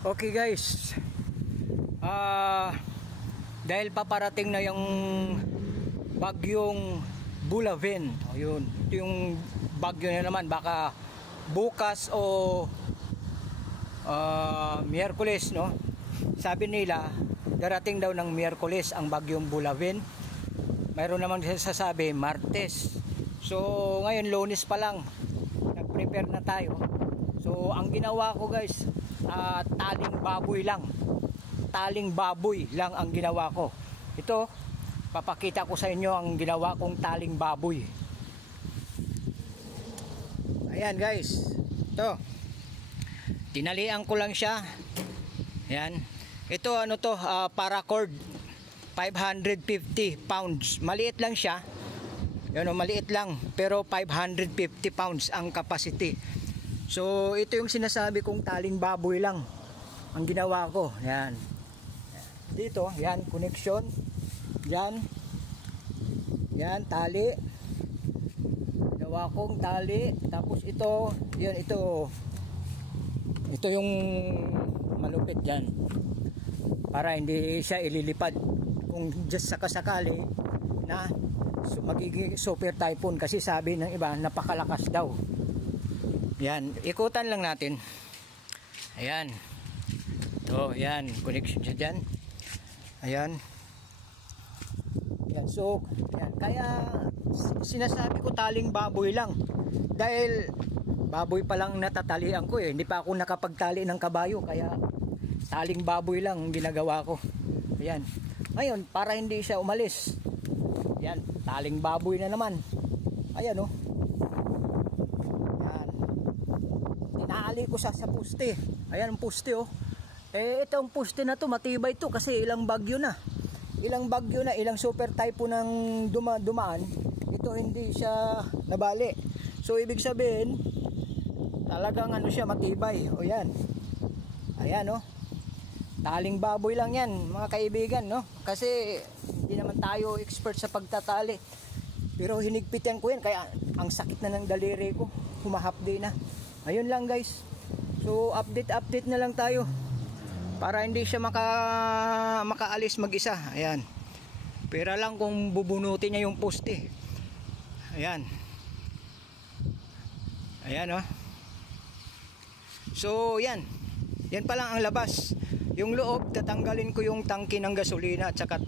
Okay guys, dahil paparating na yung bagyong Bulawen, yun, ito yung bagyo na naman, baka bukas o Miyerkules, no? Sabi nila darating daw ng Miyerkules ang bagyong Bulawen. Mayroon naman sasabi Martes. So ngayon Lunes pa lang, nag-prepare na tayo. So ang ginawa ko guys, taling baboy lang ang ginawa ko. Ito, papakita ko sa inyo ang ginawa kong taling baboy. Ayan guys, ito, tinalian ko lang siya. Ayan, ito ano to, paracord, 550 pounds. Maliit lang siya, yun, maliit lang, pero 550 pounds ang capacity. So ito yung sinasabi kong taling baboy lang ang ginawa ko. Yan, dito, yan, connection, yan, yan, tali, ginawa kong tali. Tapos ito, yun, ito yung malupit yan, para hindi siya ililipad kung just sakasakali na magiging super typhoon, kasi sabi ng iba napakalakas daw. Yan, ikutan lang natin. Ayan. So, yan, connection siya dyan. Ayan. Yan, so, yan. Kaya, sinasabi ko taling baboy lang. Dahil, baboy pa lang natatalian ko eh. Hindi pa ako nakapagtali ng kabayo. Kaya, taling baboy lang ang ginagawa ko. Ayan. Ngayon, para hindi siya umalis. Yan, taling baboy na naman. Ayan, oh. Naali ko sa poste. Ayan ang poste, oh. Itong poste na to matibay to kasi ilang bagyo na, ilang super typhoon ng dumaan. Ito hindi siya nabali. So ibig sabihin talagang ano siya, matibay. O yan. Ayan, oh. Taling baboy lang yan mga kaibigan, no? Kasi hindi naman tayo expert sa pagtatali. Pero hinigpitan ko yan kaya ang sakit na ng daliri ko. Humahapdi na. Ayun lang guys. So update na lang tayo para hindi siya makaalis mag-isa. Ayan. Pero lang kung bubunutin niya yung poste. Ayan. Ayan, oh. So yan. Yan pa lang ang labas. Yung loob, tatanggalin ko yung tangke ng gasolina at saka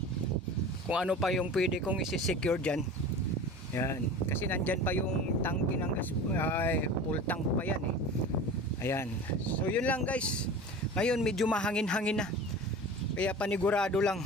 kung ano pa yung pwede kong isi-secure dyan. Yan, kasi nandyan pa yung tangke ng gas, full tank pa yan eh. Ayan, so yun lang guys. Ngayon medyo mahangin-hangin na, kaya panigurado lang.